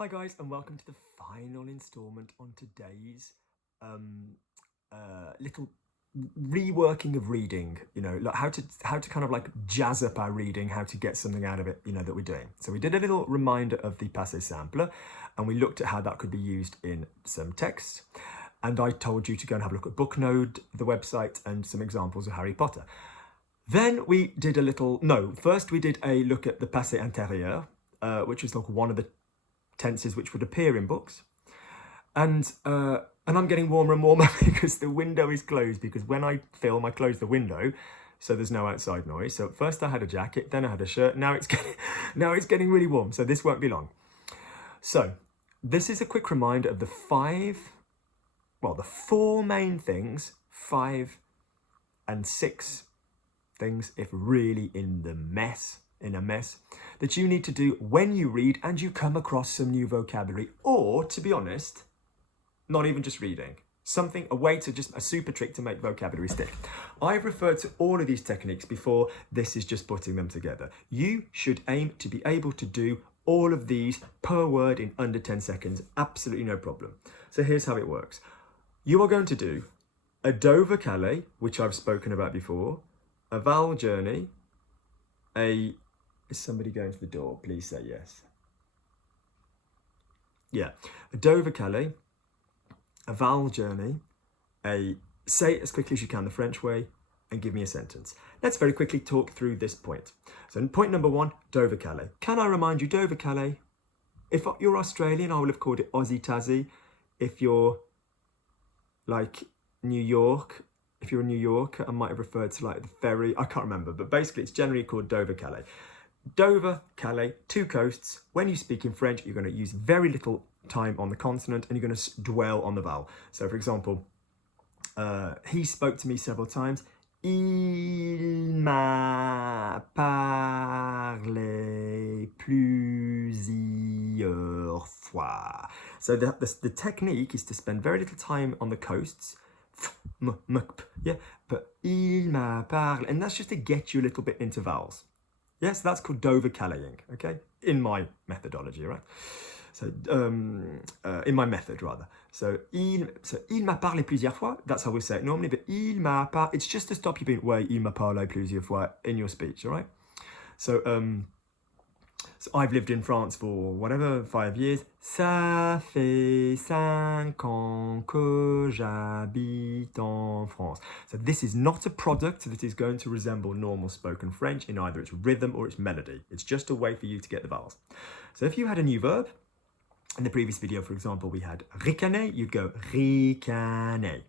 Hi guys, and welcome to the final installment on today's little reworking of reading. You know, like how to kind of like jazz up our reading, how to get something out of it, you know, that we're doing. So we did a little reminder of the passé simple, and we looked at how that could be used in some texts. And I told you to go and have a look at Booknode, the website, and some examples of Harry Potter. Then we did first we did a look at the passé intérieur, which was like one of the tenses which would appear in books, and I'm getting warmer and warmer because the window is closed, because when I film I close the window so there's no outside noise. So at first I had a jacket, then I had a shirt, now it's getting really warm, so this won't be long. So this is a quick reminder of the four main things, 5 and 6 things if really in a mess, that you need to do when you read and you come across some new vocabulary, or to be honest, not even just reading, a way to just a super trick to make vocabulary stick. I've referred to all of these techniques before. This is just putting them together. You should aim to be able to do all of these per word in under 10 seconds, absolutely no problem. So here's how it works. You are going to do a do vocale, which I've spoken about before, a vowel journey, is somebody going to the door? Please say yes. Yeah, a do vocale, a vowel journey, say it as quickly as you can the French way, and give me a sentence. Let's very quickly talk through this point. So point number 1, do vocale. Can I remind you, do vocale? If you're Australian, I will have called it Aussie Tassie. If you're like New York, if you're in New York, I might have referred to like the ferry. I can't remember, but basically it's generally called Dover Calais. Dover, Calais, 2 coasts. When you speak in French, you're going to use very little time on the consonant and you're going to dwell on the vowel. So for example, he spoke to me several times. Il m'a parlé plusieurs fois. So the technique is to spend very little time on the coasts. Yeah, but il m'a parlé, and that's just to get you a little bit into vowels. Yes, that's called do vocaling, okay? In my methodology, right? So, in my method, rather. So il m'a parlé plusieurs fois, that's how we say it normally, but il m'a parlé, it's just to stop you being, ouais, il m'a parlé plusieurs fois in your speech, all right? So, so I've lived in France for whatever, 5 years. Ça fait 5 ans que j'habite en France. So this is not a product that is going to resemble normal spoken French in either its rhythm or its melody. It's just a way for you to get the vowels. So if you had a new verb, in the previous video, for example, we had ricaner, you'd go ricaner.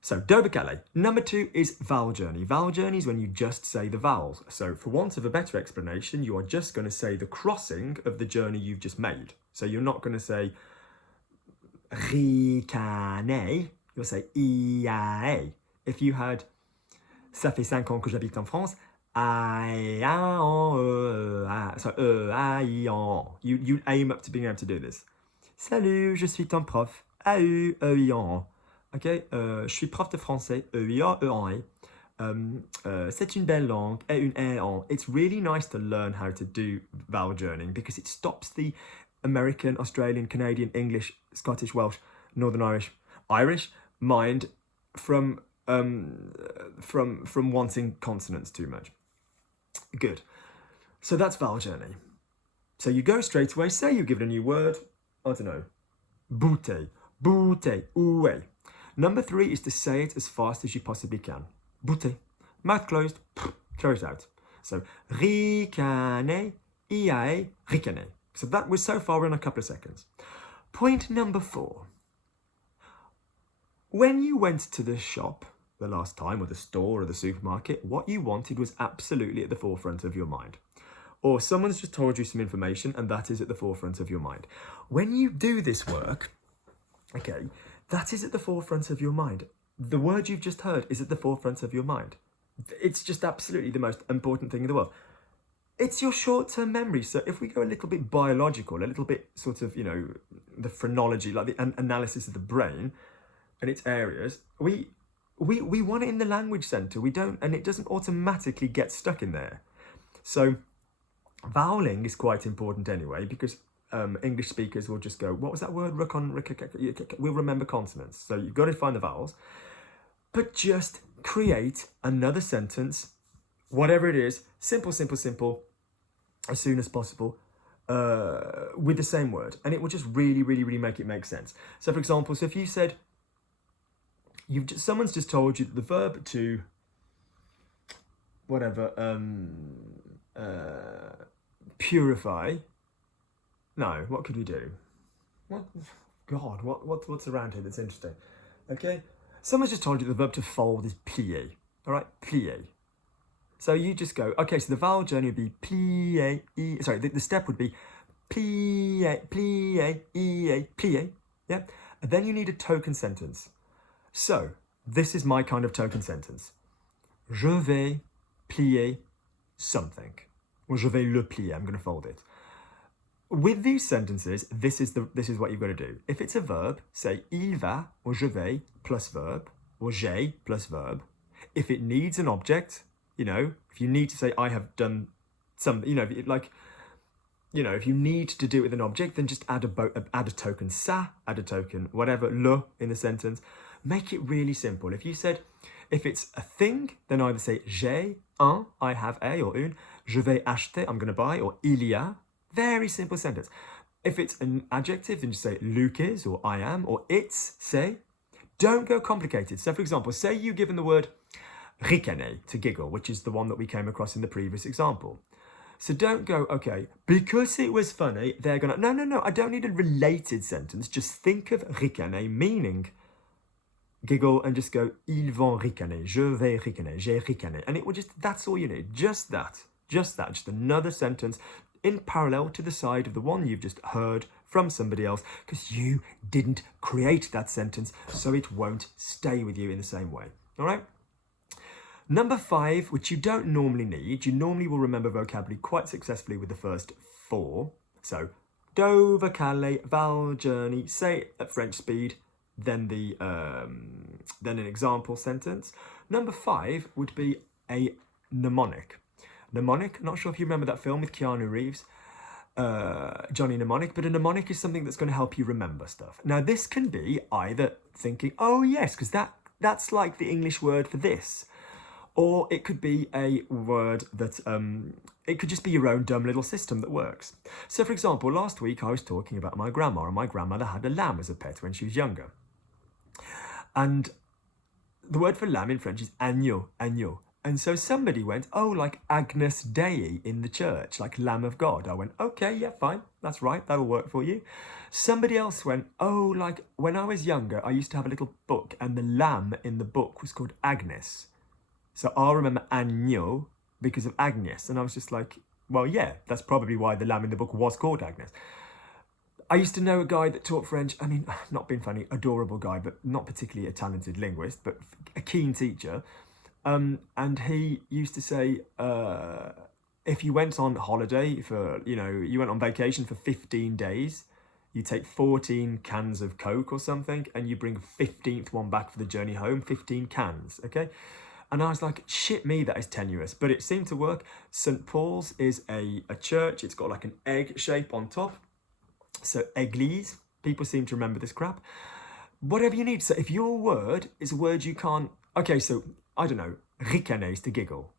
So, do vocale. Number 2 is vowel journey. Vowel journey is when you just say the vowels. So, for want of a better explanation, you are just going to say the crossing of the journey you've just made. So, you're not going to say ricaner, you'll say iae. If you had ça fait 5 ans que j'habite en France, you aim up to being able to do this. Salut, je suis ton prof. A-U-E-I-N. Okay, je suis prof de français, E-I-A-E-I. C'est une belle langue, E-une-E-N. It's really nice to learn how to do vowel journeying because it stops the American, Australian, Canadian, English, Scottish, Welsh, Northern Irish mind from wanting consonants too much. Good. So that's vowel journey. So you go straight away, say you give it a new word, I don't know, bouteille, oué. Number 3 is to say it as fast as you possibly can. Bouteille. Mouth closed, throw it out. So, ricaner, iae, ricaner. So that was so far in a couple of seconds. Point number 4. When you went to the shop the last time, or the store or the supermarket, what you wanted was absolutely at the forefront of your mind. Or someone's just told you some information and that is at the forefront of your mind. When you do this work, okay, that is at the forefront of your mind. The word you've just heard is at the forefront of your mind. It's just absolutely the most important thing in the world. It's your short-term memory. So if we go a little bit biological, a little bit sort of, you know, the phrenology, like the analysis of the brain and its areas, we want it in the language center. We don't, and it doesn't automatically get stuck in there. So voweling is quite important anyway, because English speakers will just go, what was that word? We'll remember consonants. So you've got to find the vowels. But just create another sentence, whatever it is, simple, as soon as possible, with the same word. And it will just really, really, really make it make sense. So for example, so if you said, someone's just told you that the verb to, whatever, purify. No, what could we do? What? God, what's around here that's interesting? Okay, someone's just told you the verb to fold is plier. All right, plier. So you just go, okay, so the vowel journey would be plier, sorry, the step would be plier, plier, plier, yeah? And then you need a token sentence. So, this is my kind of token sentence. Je vais plier something. Or je vais le plier, I'm going to fold it. With these sentences, this is what you've got to do. If it's a verb, say il va or je vais plus verb, or j'ai plus verb. If it needs an object, you know, if you need to say I have done some, you know, if you need to do it with an object, then just add a token ça, add a token whatever, le in the sentence. Make it really simple. If it's a thing, then either say j'ai un, I have a or une, je vais acheter, I'm going to buy, or il y a. Very simple sentence. If it's an adjective, then just say Luke is, or I am, or it's, say. Don't go complicated. So for example, say you've given the word ricaner, to giggle, which is the one that we came across in the previous example. So don't go, okay, because it was funny, they're gonna, no, I don't need a related sentence. Just think of ricaner meaning giggle and just go, ils vont ricaner, je vais ricaner, j'ai ricané. And it will just, that's all you need. Just that, just another sentence in parallel to the side of the one you've just heard from somebody else, because you didn't create that sentence, so it won't stay with you in the same way. All right? Number 5, which you don't normally need, you normally will remember vocabulary quite successfully with the first 4. So, do, vocale, vowel, journey, say it at French speed, then an example sentence. Number 5 would be a mnemonic. Mnemonic, not sure if you remember that film with Keanu Reeves, Johnny Mnemonic, but a mnemonic is something that's going to help you remember stuff. Now this can be either thinking, oh yes, because that's like the English word for this, or it could be a word that, it could just be your own dumb little system that works. So for example, last week I was talking about my grandma, and my grandmother had a lamb as a pet when she was younger. And the word for lamb in French is agneau, agneau. And so somebody went, oh, like Agnus Dei in the church, like Lamb of God. I went, okay, yeah, fine, that's right, that'll work for you. Somebody else went, oh, like when I was younger, I used to have a little book, and the lamb in the book was called Agnes. So I'll remember Agneau because of Agnes. And I was just like, well, yeah, that's probably why the lamb in the book was called Agnes. I used to know a guy that taught French. I mean, not being funny, adorable guy, but not particularly a talented linguist, but a keen teacher. And he used to say, if you went on holiday for, you went on vacation for 15 days, you take 14 cans of Coke or something, and you bring a 15th one back for the journey home, 15 cans, okay? And I was like, shit me, that is tenuous, but it seemed to work. St. Paul's is a church. It's got like an egg shape on top. So église, people seem to remember this crap. Whatever you need. So if your word is a word you can't, okay, so I don't know, ricaner is to giggle.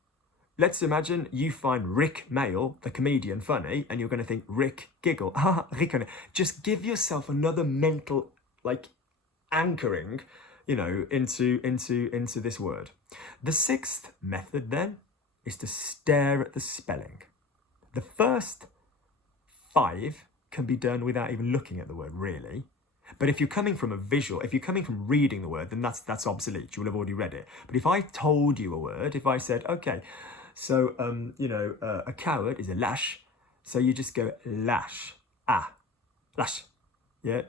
Let's imagine you find Rick Mail, the comedian, funny, and you're going to think Rick giggle. Ah, ricaner. Just give yourself another mental, anchoring, into this word. The 6th method then is to stare at the spelling. The first 5 can be done without even looking at the word, really. But if you're coming from a visual, if you're coming from reading the word, then that's obsolete. You will have already read it. But if I told you a word, if I said, okay, so, a coward is a lâche. So you just go lâche, lâche. Yeah,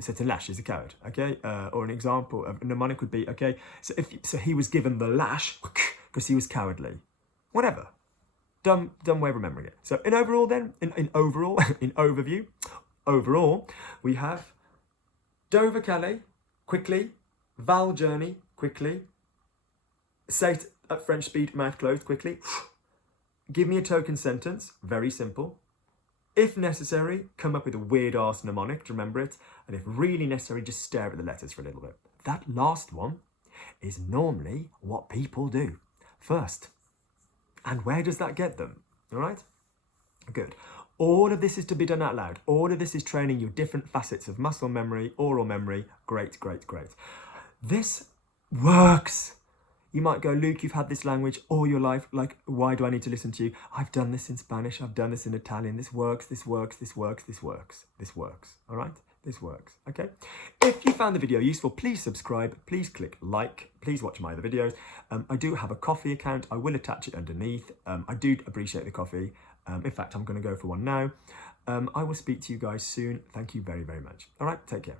c'est un lâche, is a coward, okay? Or an example of a mnemonic would be, okay, so he was given the lâche because he was cowardly. Whatever. Dumb way of remembering it. So in overall then, in overview, we have do vocale, quickly, vowel journey, quickly, say it at French speed, mouth closed, quickly, give me a token sentence, very simple, If necessary, come up with a weird arse mnemonic to remember it. And if really necessary, just stare at the letters for a little bit. That last one is normally what people do first. And where does that get them? All right? Good. All of this is to be done out loud. All of this is training your different facets of muscle memory, oral memory. Great, great, great. This works. You might go, Luke, you've had this language all your life. Like, why do I need to listen to you? I've done this in Spanish. I've done this in Italian. This works, this works, this works, this works. This works, all right? This works, okay? If you found the video useful, please subscribe. Please click like. Please watch my other videos. I do have a Kofi account. I will attach it underneath. I do appreciate the coffee. In fact, I'm going to go for one now. I will speak to you guys soon. Thank you very, very much. All right, take care.